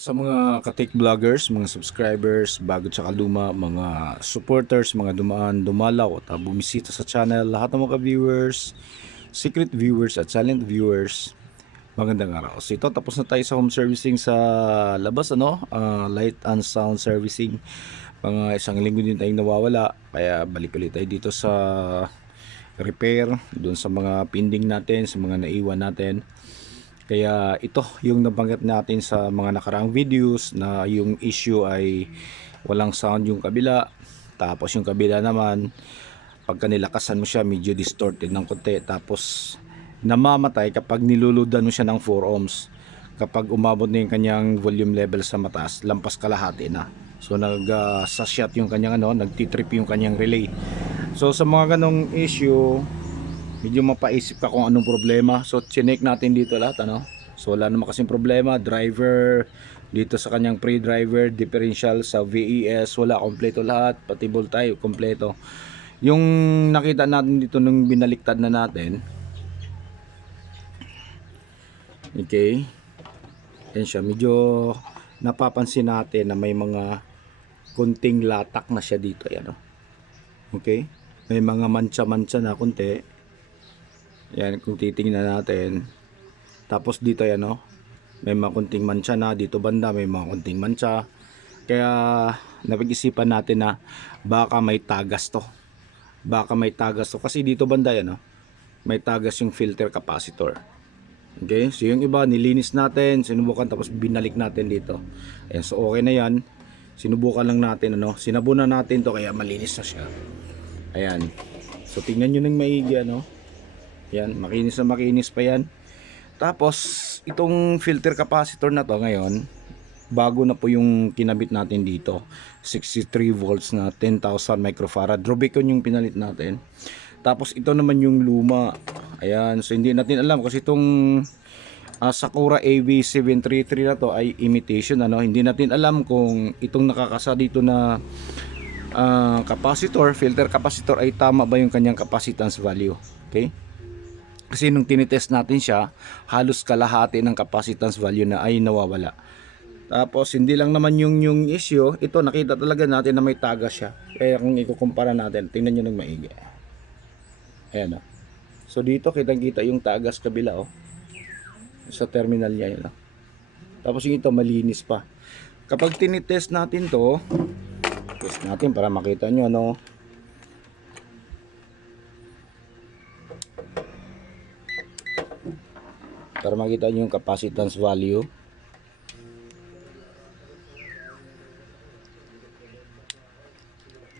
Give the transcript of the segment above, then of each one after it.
Sa mga ka-tech vloggers, mga subscribers, bago tsaka luma, mga supporters, mga dumaan, dumalaw at bumisita sa channel, lahat ng mga viewers, secret viewers at silent viewers, magandang araw. So ito, tapos na tayo sa home servicing sa labas, light and sound servicing. Mga isang linggo din tayong nawawala, kaya balik ulit tayo dito sa repair, doon sa mga pending natin, sa mga naiwan natin. Kaya ito yung nabanggit natin sa mga nakaraang videos na yung issue ay walang sound yung kabila. Tapos yung kabila naman, pagka nilakasan mo siya, medyo distorted ng konti. Tapos namamatay kapag niluludan mo siya ng 4 ohms. Kapag umabot na yung kanyang volume level sa mataas, lampas kalahati na. So nag-sashot yung kanyang nagtitrip yung kanyang relay. So sa mga ganong issue, medyo mapaisip ka kung anong problema. So chinek natin dito lahat So wala naman kasing problema. Driver dito sa kanyang pre-driver, differential sa VES, wala, kompleto lahat, pati voltage kompleto. Yung nakita natin dito nung binaliktad na natin, okay, yan siya, medyo napapansin natin na may mga kunting latak na siya dito, ayan, okay, may mga mancha-mancha na kunti. Yan, kung titingnan natin. Tapos dito yan, may mga kunting mancha na. Dito banda may mga kunting mancha. Kaya napag-isipan natin na baka may tagas to. Baka may tagas to. Kasi dito banda yan, may tagas yung filter capacitor. Okay, so yung iba nilinis natin, sinubukan, tapos binalik natin dito. Ayan, so okay na yan. Sinubukan lang natin, sinabunan natin to, kaya malinis na siya. Ayan. So tingnan nyo ng maigi, yan, makinis na makinis pa yan. Tapos itong filter capacitor na to ngayon, bago na po yung kinabit natin dito, 63 volts na 10,000 microfarad Rubicon yung pinalit natin. Tapos ito naman yung luma. Ayan, so hindi natin alam kasi itong Sakura AV733 na to ay imitation, hindi natin alam kung itong nakakasa dito na capacitor, filter capacitor, ay tama ba yung kanyang capacitance value. Okay, kasi nung tinitest natin siya, halos kalahati ng capacitance value na ay nawawala. Tapos hindi lang naman yung issue, ito nakita talaga natin na may tagas siya. Kaya kung ikukumpara natin, tingnan nyo ng maigi. Ayan, so dito kitang-kita yung tagas kabila, sa terminal niya, yun. Tapos yung ito malinis pa. Kapag tinitest natin to, test natin para makita nyo, para makita nyo yung capacitance value.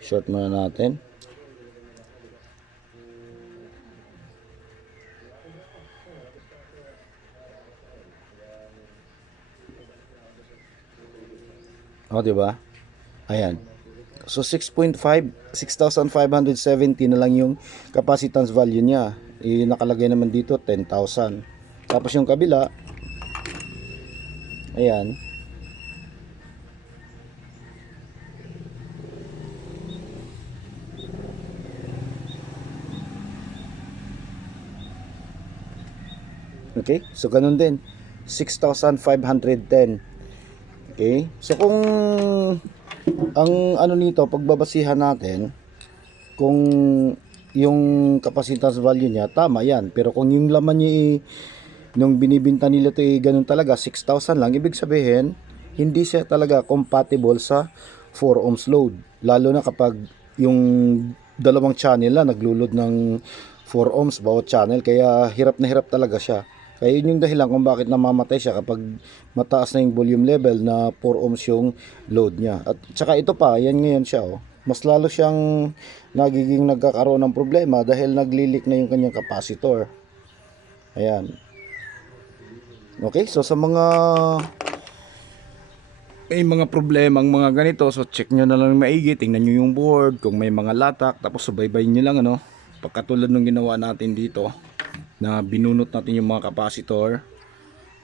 Short muna natin. Diba? Ayan. So 6.5, 6,570 na lang yung capacitance value niya. Nakalagay naman dito 10,000. Tapos yung kabila, ayan, okay, so ganun din, 6,510. Okay, so kung ang nito, pagbabasihan natin kung yung capacitance value niya, tama yan. Pero kung yung laman niya nung binibinta nila ito ganun talaga, 6,000 lang, ibig sabihin hindi siya talaga compatible sa 4 ohms load, lalo na kapag yung dalawang channel na naglulod ng 4 ohms bawat channel. Kaya hirap na hirap talaga siya. Kaya yun yung dahilan kung bakit namamatay siya kapag mataas na yung volume level na 4 ohms yung load niya. At saka ito pa, yan ngayon siya, mas lalo siyang nagiging nagkakaroon ng problema dahil naglilik na yung kanyang capacitor. Ayan. Okay, so sa mga may mga problema ang mga ganito, so check nyo na lang maigi, tingnan nyo yung board kung may mga latak, tapos subaybayin nyo lang, pagkatulad ng ginawa natin dito na binunot natin yung mga capacitor.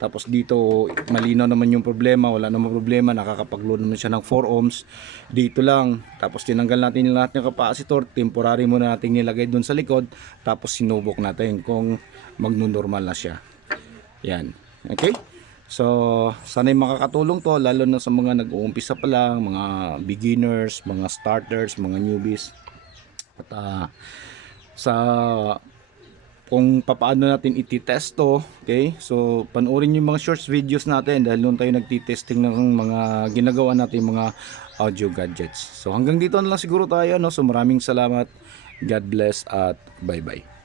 Tapos dito malinaw naman yung problema, wala namang problema, nakakapag-load naman siya ng 4 ohms. Dito lang, tapos tinanggal natin yung lahat ng capacitor, temporary muna natin nilagay doon sa likod, tapos sinubok natin kung magno-normal na siya. Yan, okay. So, sana'y makakatulong to lalo na sa mga nag-uumpisa pa lang, mga beginners, mga starters, mga newbies. At sa kung papaano natin ititest to, okay? So, panoorin yung mga shorts videos natin dahil doon tayo nagtitesting ng mga ginagawa natin mga audio gadgets. So, hanggang dito na lang siguro tayo, no? So, maraming salamat. God bless at bye-bye.